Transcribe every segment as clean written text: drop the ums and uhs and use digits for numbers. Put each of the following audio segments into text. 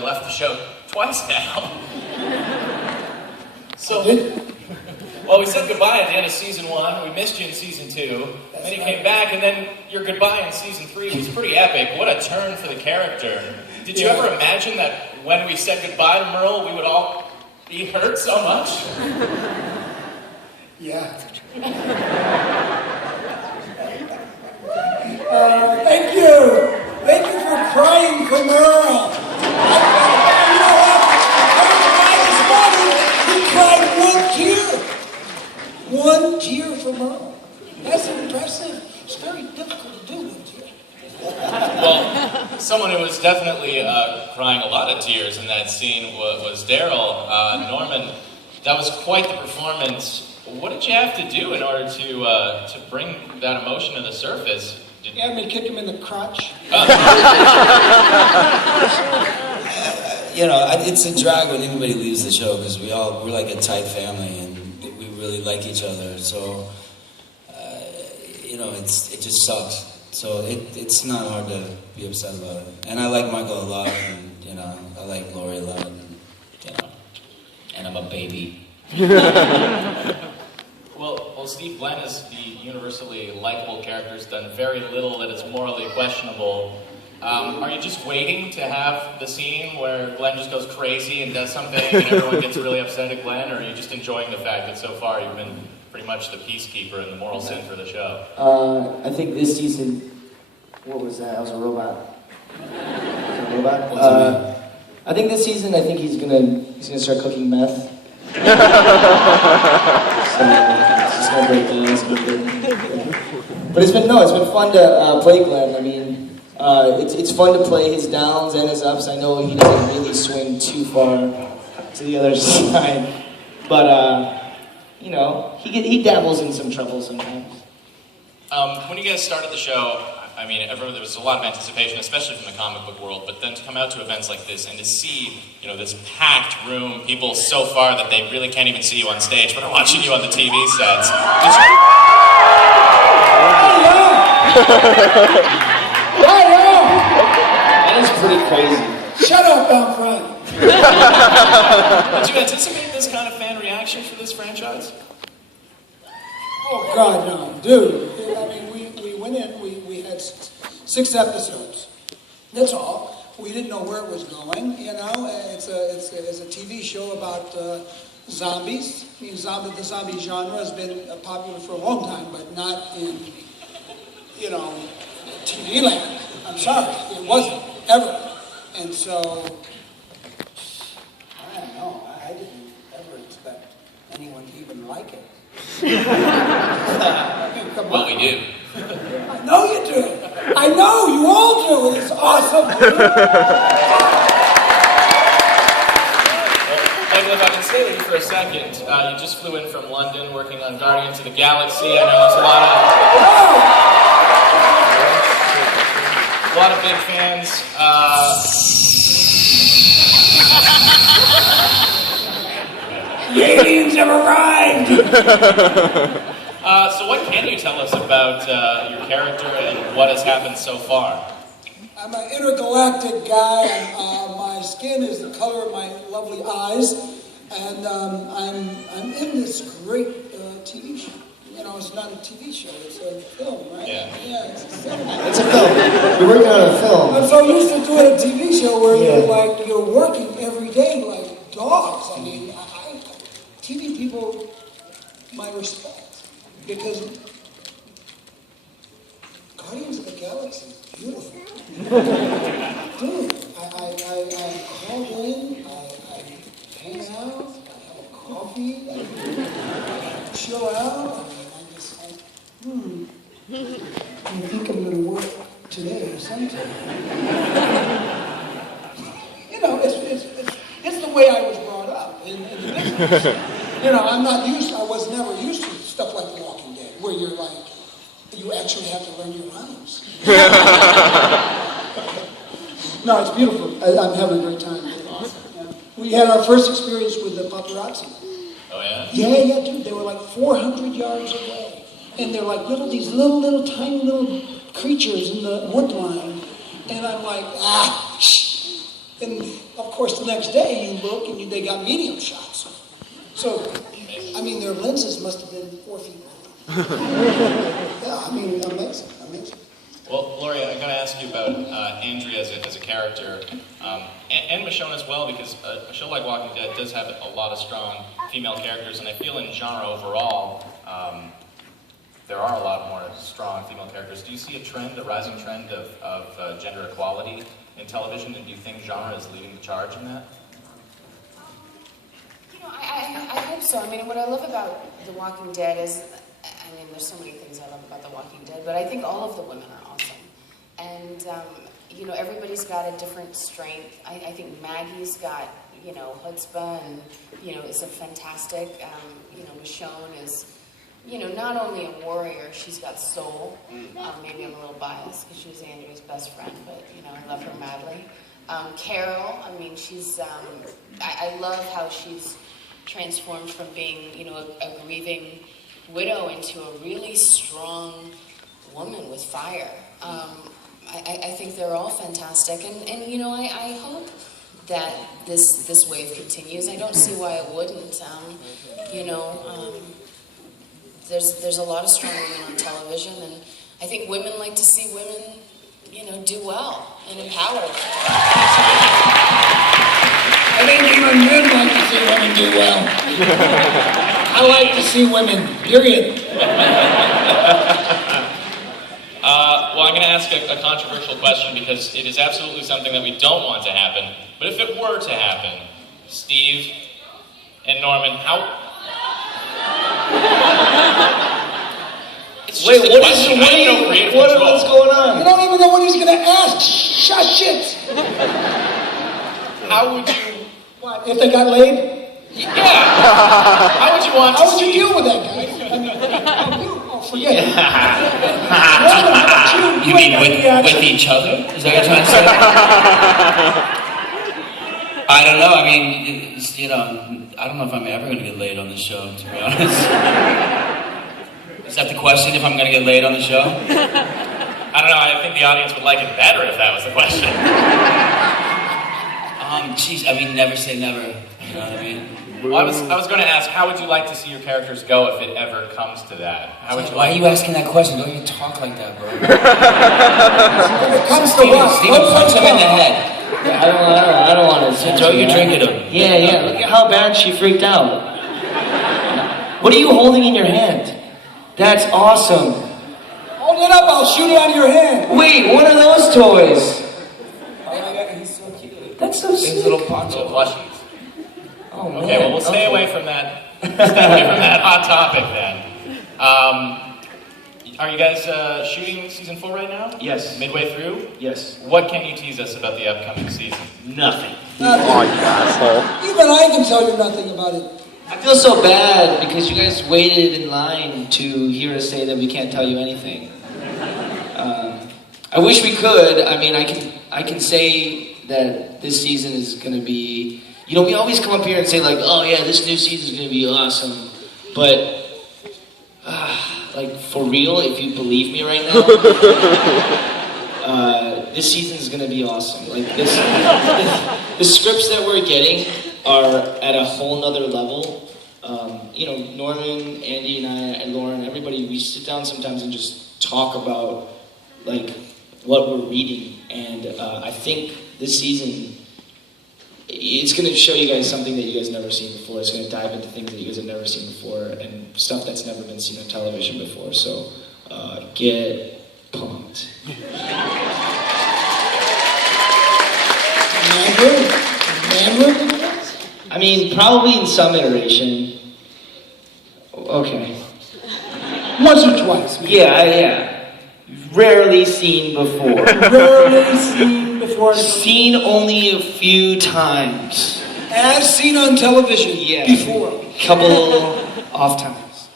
left the show twice now. So, well, we said goodbye at the end of season 1. We missed you in season 2. Then you came back, and then your goodbye in season 3 was pretty epic. What a turn for the character. Did you ever imagine that when we said goodbye to Merle, we would all be hurt so much? Yeah. Thank you. Thank you for crying for Merle. He cried one tear for Merle. That's impressive. It's very difficult to do one tear. Well, someone who was definitely crying a lot of tears in that scene was Daryl. Norman, that was quite the performance. What did you have to do in order to bring that emotion to the surface? You had me kick him in the crotch. It's a drag when anybody leaves the show because we're like a tight family and we really like each other. So, it just sucks. So it's not hard to be upset about it. And I like Michael a lot, and I like Lori a lot, and I'm a baby. Well, Steve Glenn is the universally likable character. Has done very little that is morally questionable. Are you just waiting to have the scene where Glenn just goes crazy and does something and everyone gets really upset at Glenn, or are you just enjoying the fact that so far you've been pretty much the peacekeeper and the moral sin for the show? I think this season, what was that? I was a robot. I think this season, he's gonna start cooking meth. So it's just gonna break down. It's gonna be But it's been fun to play Glenn. I mean, it's fun to play his downs and his ups. I know he doesn't really swing too far to the other side, but he dabbles in some trouble sometimes. When you guys started the show, I mean, there was a lot of anticipation, especially from the comic book world, but then to come out to events like this and to see, this packed room, people so far that they really can't even see you on stage, but are watching you on the TV sets. That is pretty crazy. Shut up, I'm crying. Did you anticipate this kind of fan reaction for this franchise? Oh, God, no. Dude, I mean, we went in, we had 6 episodes. That's all. We didn't know where it was going, It's a TV show about zombies. I mean, the zombie genre has been popular for a long time, but not in, TV land. I'm sorry, it wasn't, ever. And so, I don't know, I didn't ever expect anyone to even like it. Well, we do. I know you do. I know you all do. It's awesome. Michael, if I can stay with you for a second, you just flew in from London working on Guardians of the Galaxy. I know there's a lot of big fans. The aliens have arrived! So what can you tell us about your character and what has happened so far? I'm an intergalactic guy, and my skin is the color of my lovely eyes, and I'm in this great TV show. It's not a TV show, it's a film, right? Yeah, it's a film. It's a film. You're working on a film. I'm so used to doing a TV show where you're working every day like dogs. I mean, TV people, my respect, because Guardians of the Galaxy is beautiful. Dude, I called in, I hang out, I have a coffee, I chill out, I think I'm going to work today or sometime. It's the way I was brought up in the business. I was never used to stuff like The Walking Dead, where you actually have to learn your lines. No, it's beautiful. I'm having a great time. Awesome. Yeah. We had our first experience with the paparazzi. Oh, yeah? Yeah, dude. They were like 400 yards away. And they're like these little tiny little creatures in the wood line. And I'm like, shh. And of course, the next day you look and they got medium shots. So, I mean, their lenses must have been 4 feet long. Yeah, I mean, amazing. Well, Lori, I'm going to ask you about Andrea as a character, and Michonne as well, because a show like Walking Dead does have a lot of strong female characters, and I feel in genre overall, there are a lot more strong female characters. Do you see a rising trend of gender equality in television, and do you think genre is leading the charge in that? I hope so. I mean, what I love about The Walking Dead is, I mean, there's so many things I love about The Walking Dead, but I think all of the women are awesome. And, everybody's got a different strength. I think Maggie's got, chutzpah and, is a fantastic, Michonne is, not only a warrior, she's got soul. Maybe I'm a little biased because she was Andrea's best friend, but, I love her madly. Carol, I mean, she's, I love how she's transformed from being, a grieving widow into a really strong woman with fire. I think they're all fantastic, and I hope that this wave continues. I don't see why it wouldn't. There's a lot of strong women on television, and I think women like to see women, do well and empowered. I think even men like to see women do well. I like to see women, period. Well, I'm going to ask a controversial question because it is absolutely something that we don't want to happen. But if it were to happen, Steve and Norman, how... It's just a question. I have no creative control. What's going on? You don't even know what he's going to ask. Shut shit. How would you... What, if they got laid? Yeah. How would you want to How would you see... deal with that, guy? Forget it. You mean with each other? Is that what you're trying to say? I don't know. I mean, I don't know if I'm ever going to get laid on the show, to be honest. Is that the question, if I'm going to get laid on the show? I don't know. I think the audience would like it better if that was the question. Geez, I mean, never say never. You know what I mean? Well, I was going to ask, how would you like to see your characters go if it ever comes to that? How would you Why like? are you asking that question? Don't even talk like that, bro. It comes to what? Steven, punch him in the head. I don't want to. Throw your drink at him. Yeah. Look at how bad she freaked out. What are you holding in your hand? That's awesome. Hold it up, I'll shoot it out of your hand. Wait, what are those toys? He's so cute. That's so His sick. little poncho. Little plushies. Oh, man. Okay, well, we'll stay away from that. Stay away from that hot topic then. Are you guys shooting season 4 right now? Yes. Midway through? Yes. What can you tease us about the upcoming season? Nothing. Even I can tell you nothing about it. I feel so bad because you guys waited in line to hear us say that we can't tell you anything. I wish we could. I mean, I can say that this season is going to be... we always come up here and say like, oh yeah, this new season is going to be awesome. But, like, for real, if you believe me right now, this season is going to be awesome. Like, the scripts that we're getting are at a whole nother level. Norman, Andy, and I, and Lauren, everybody, we sit down sometimes and just talk about, like, what we're reading. And I think this season, it's going to show you guys something that you guys never seen before. It's going to dive into things that you guys have never seen before and stuff that's never been seen on television before. So get pumped. Manhood? I mean, probably in some iteration. Okay. Once or twice. Yeah. Rarely seen before. Rarely seen before. Seen only a few times. As seen on television Yeah. before. Couple off times.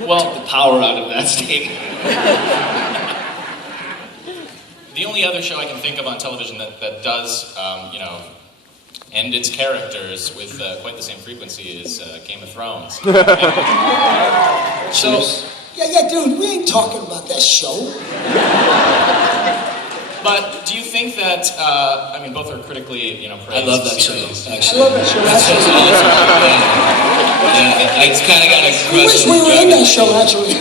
Well, The power out of that statement. the only other show I can think of on television that does, end its characters with quite the same frequency is Game of Thrones. Yeah, dude, we ain't talking about that show. But do you think that, I mean, both are critically, I praised love that show, series. actually. I love that show, That show's awesome. Yeah, I kind of got a I crush wish on we were in Dragon that show, Ball. actually.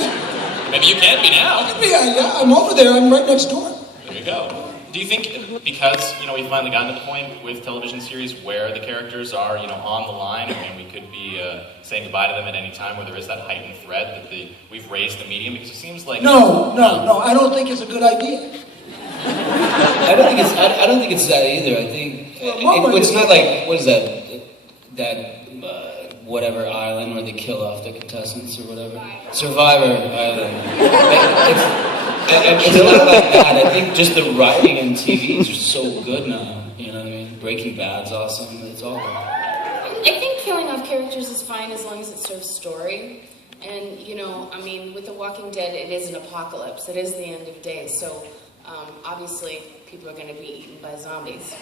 Maybe you can be now. Yeah, I'm over there. I'm right next door. There you go. Do you think because, we've finally gotten to the point with television series where the characters are, on the line and we could be saying goodbye to them at any time where there is that heightened threat that we've raised the medium? Because it seems like... No. I don't think it's a good idea. I don't think it's that either. I think it's not like, what is that whatever island where they kill off the contestants or whatever, Survivor Island. It's not like that. I think just the writing and TV is just so good now. You know what I mean? Breaking Bad's awesome. It's all good. I think killing off characters is fine as long as it serves story. And, with The Walking Dead, it is an apocalypse. It is the end of days. So, obviously, people are going to be eaten by zombies.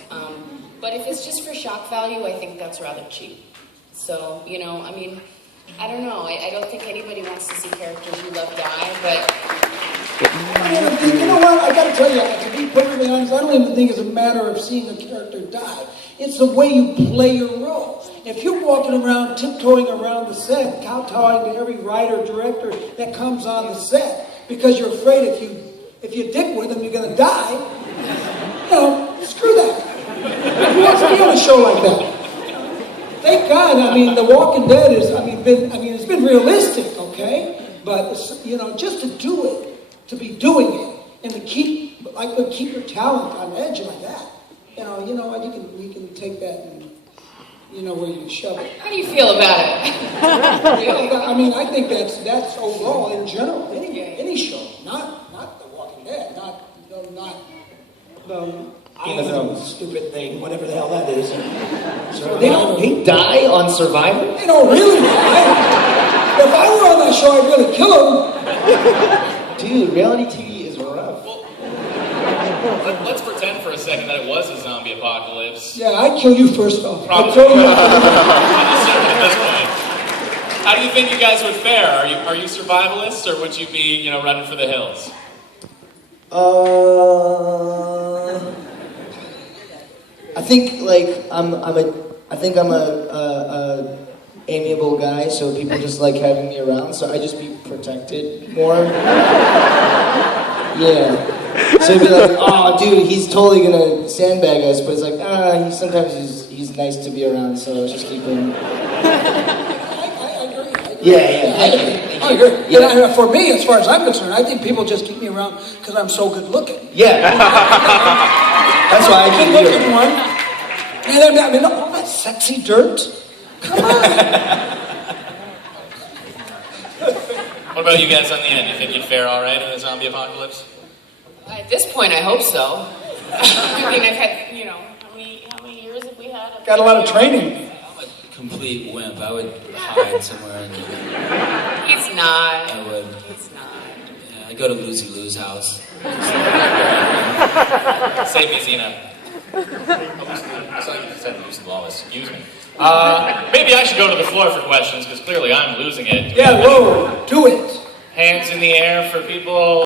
But if it's just for shock value, I think that's rather cheap. So, I don't know. I don't think anybody wants to see characters you love die, but... You know what? I got to tell you, to be perfectly honest, I don't even think it's a matter of seeing a character die. It's the way you play your role. If you're walking around, tiptoeing around the set, kowtowing to every writer, director that comes on the set, because you're afraid if you dick with them, you're going to die, screw that. Who wants to be on a show like that? Thank God, The Walking Dead it's been realistic, okay? But, just to do it, to be doing it, and to keep your talent on edge like that, you can take that and, where you shove it. How do you feel about it? I think that's overall, in general, any show, not The Walking Dead, not Game of Thrones. Stupid thing, whatever the hell that is. They die on Survivor? They don't really die. If I were on that show, I'd really kill them. Dude, reality TV is rough. Well, let's pretend for a second that it was a zombie apocalypse. Yeah, I'd kill you first, though. Probably. I'd throw you At this point. How do you think you guys would fare? Are you survivalists, or would you be, running for the hills? I think I'm a amiable guy, so people just like having me around. So I just be protected more. Yeah. So it'd be like, oh, dude, he's totally gonna sandbag us, but it's like, sometimes he's nice to be around, so let's just keep him. I agree. Yeah. I agree. Yeah. For me, as far as I'm concerned, I think people just keep me around because I'm so good looking. Yeah. That's why I Good keep looking you. one. And all that sexy dirt. Come on. What about you guys on the end? You think you'd fare all right in a zombie apocalypse? At this point, I hope so. I've had, how many years have we had? Got a lot of training. I'm a complete wimp. I would hide somewhere. He's not. I would. He's not. Yeah, I'd go to Lucy Lou's house. Save me, Zena. I saw you said Lucy Lawless. Excuse me. Maybe I should go to the floor for questions, because clearly I'm losing it. Yeah, whoa, do it. Hands in the air for people